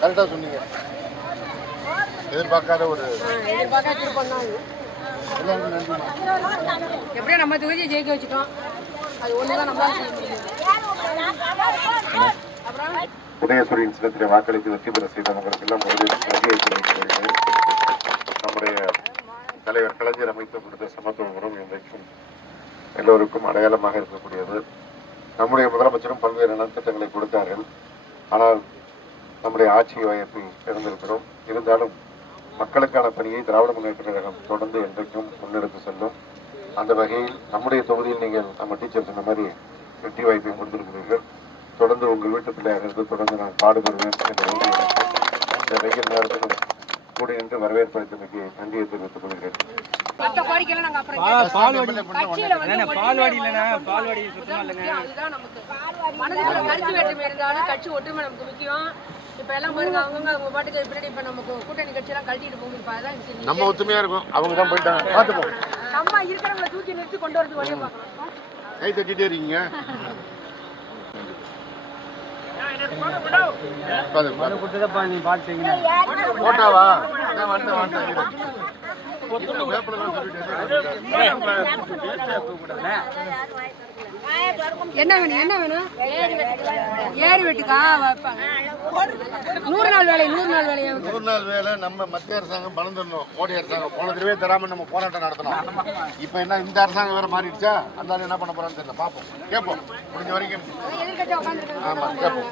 கரெக்டாக சொன்னீங்க. எதிர்பார்க்காத ஒரு எப்படியோ நம்ம தொகுதியை ஜெயிக்க வச்சுட்டோம். அது ஒண்ணுதான் நம்மளால செய்ய முடியும். உதயசூரியன் சின்னத்திலே வாக்களித்து வெற்றி பெற செய்தவங்களுக்கு எல்லாம் நம்முடைய தலைவர் கலைஞர் அமைத்து கொடுத்த சமத்துவம் இன்றைக்கும் எல்லோருக்கும் அடையாளமாக இருக்கக்கூடியது. நம்முடைய முதலமைச்சரும் பல்வேறு நலத்திட்டங்களை கொடுத்தார்கள். ஆனால் நம்முடைய ஆட்சி வாய்ப்பை இழந்திருக்கிறோம். இருந்தாலும் மக்களுக்கான பணியை திராவிட முன்னேற்ற கழகம் தொடர்ந்து என்றைக்கும் முன்னெடுத்து செல்லும். அந்த வகையில் நம்முடைய தொகுதியில் நீங்கள் நம்ம டீச்சர் சொன்ன மாதிரி வெற்றி வாய்ப்பை கொடுத்திருக்கிறீர்கள். தொடர்ந்து உங்கள் வீட்டு பிள்ளையாக இருந்து தொடர்ந்து நான் பாடுபடுவேன் என்ற இந்த வெயில் நேரத்திலும் கூடி நின்று வரவேற்பளித்தமைக்கு நன்றியை தெரிவித்துக் கொள்கிறேன். நம்ம ஒத்துமையா இருக்கும். அவங்க தான் போயிட்டாங்க. பார்த்துப்போம். நம்ம இருக்கிறவங்களை தூக்கி நிறுத்தி கொண்டு வரது வழியை பார்க்கணும். கை தட்டிட்டே இருக்கீங்க. போட்டாவா என்ன வேணும்? என்ன வேணும்? ஏறு வெட்டுக்கா 100 நாள் வேலை. 100 நாள் வேலையா? 100 நாள் வேலை நம்ம மத்திய அரசாங்கம் பணம் தரணும். மோடி அரசாங்கம் போன தடவை தராம நம்ம போராட்டம் நடத்தணும். இப்ப என்ன இந்த அரசாங்கம் வேற மாறிடுச்சா? அந்த என்ன பண்ண போறான்னு தெரியல. பாப்போம், கேட்போம். முடிஞ்ச வரைக்கும் ஆமா கேட்போம்.